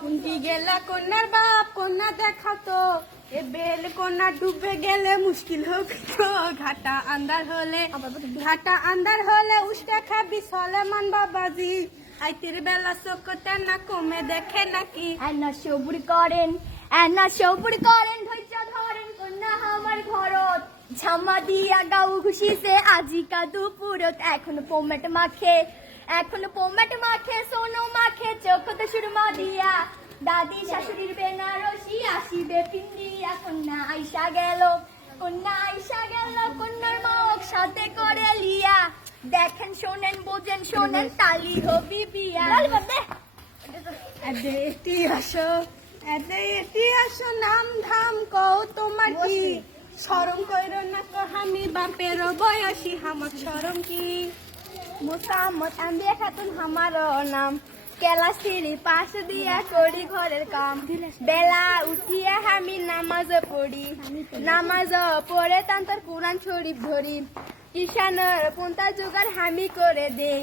কুন্তি গেলা কন্যার বাপ কন্যা দেখাতো এ বেল কন্যা ডুবে গেলে মুশকিল হবে তো ঘাটা আন্দার হলে উস্তে খাবি সলেমান বাবাজি আইতির বেলা চোখতে না কমে দেখে নাকি এনা সবুর করেন ধৈর্য ধরেন কন্যা আমার ঘরত ঝামা দিয়া গাউ খুশিতে আজিকা দুপুরত এখন পোমেট মাখে সোনো মাখে চোখতে সুরমা দিয়া দাদি শাশুড়ির বেনারসি আসিবে পিন্দিয়া কন্যা আইসা গেল কন্যার মাওক সাথে করে লিয়া দেখেন শোনেন বোঝেন শোনেন তালি হবি বিয়া এটি আসো নাম ধাম কও তোমার কি শরম কইর না তো আমি বাপের বয়সী আমার শরম কি মোসাম্মদ আম্বিয়া খাতুন হামারো নাম কেলা সিঁড়ি পাশ দিয়া করি ঘরের কাম বেলা উঠিয়া আমি নামাজ পড়ে তান্তর কোরআন শরীফ ধরি কিষানের পন্থা জোগাড় হামি করে দেই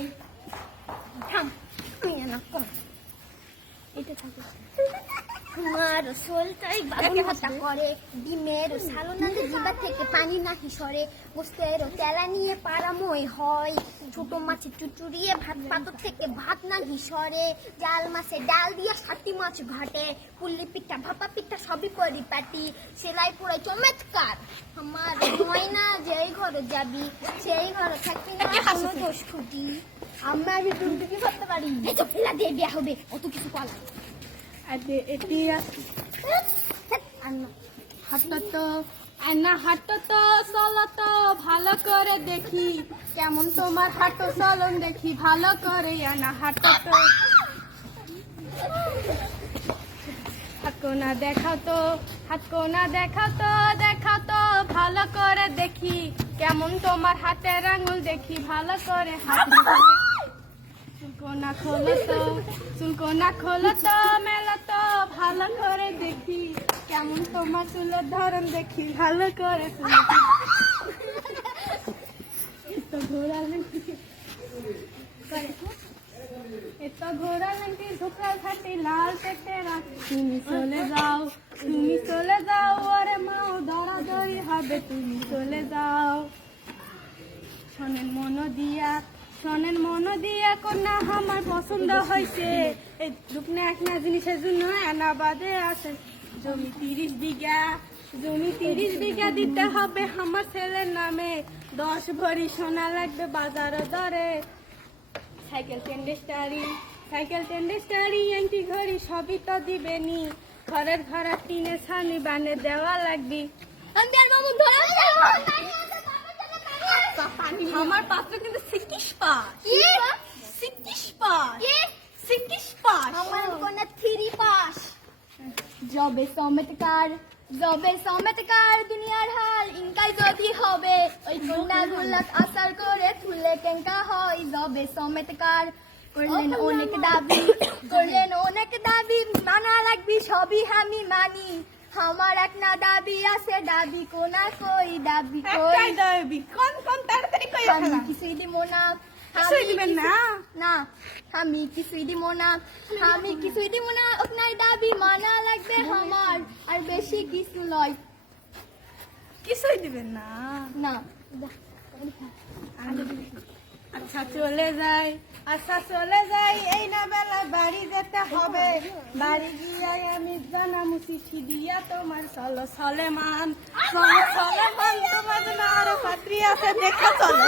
আমার সোলটাই বাবুল হত্যা করে ডিমের সালোনাতে জিবা থেকে পানি নাহি সরে গোস্তের তেলা নিয়ে পারাময় হয় ছোট মাছের চুচুড়িয়ে ভাত পাতর থেকে ভাত নাহি সরে জাল মাছে ডাল দিয়ে 7টি মাছ ঘাটে পুল্লি পিঠা ভাপা পিঠা সবই পরিপাটি সেলাই পুরো চমৎকার আমার ময়না যেই ঘরে যাবি সেই ঘরে থাকবি না কোনো দোষ খুঁটি আমরা তুমি কি করতে পারি এই তো ফেলা দিয়ে বিয়া হবে অত কিছু কলা এটি হাঁটো তো চলো তো ভালো করে দেখি কেমন তোমার হাঁটো চলন দেখি ভালো করে হাঁটো তো হাতকোনা দেখাও তো ভালো করে দেখি কেমন তোমার হাতের আঙুল দেখি ভালো করে চুলকোনা খোলো তো মেলো তো ভালো করে দেখি কেমন তোমার চুলের ধরন দেখি ভালো করে ঘোড়া লেন্টি ধোকার খাটি লাল পেটে রাখি তুমি চলে যাও ওরে মাও দরাদরি হবে তুমি চলে যাও শোনেন মন দিয়া কন্যা আমার পছন্দ হয়েছে এই রূপনা একটা জিনিসের জন্য এনাবাদে আছে জমি 30 বিঘা দিতে হবে আমার ছেলের নামে 10 ভরি সোনা লাগবে বাজার দরে সাইকেল টেন্ডেস্টারি এন্টি ঘড়ি সবই তো দিবেনি ঘরের ঘরা টিনে ছানি বানে দেওয়া লাগবে আমার পাত্র কিন্তু 60 পাস আমার কোনা 3 পাস জবে সমেতকার দুনিয়ার হাল ইনকাই যদি হবে ওই কন্যা গুলাক আসার করে তুলে কেঙ্কা হয় জবে সমেতকার করলেন অনেক দাবি মানা লাগবি সবই আমি মানি আমার এক না দাবি আছে দাবি কোনা কই দাবি কোন তাড়াতাড়ি কই আমি কিছুই দিব না আমি কিছুই দিব না আপনার দাবি মানা লাগবে আমার আর বেশি কিছু লয় কিছুই দিবেন না আচ্ছা চলে যাই এই না বেলা বাড়ি যেতে হবে বাড়ি গিয়ে আমি জানামু চিঠি দিয়া তোমার সলেমান তোমার জন্য আরো পাত্রী আছে দেখা চলো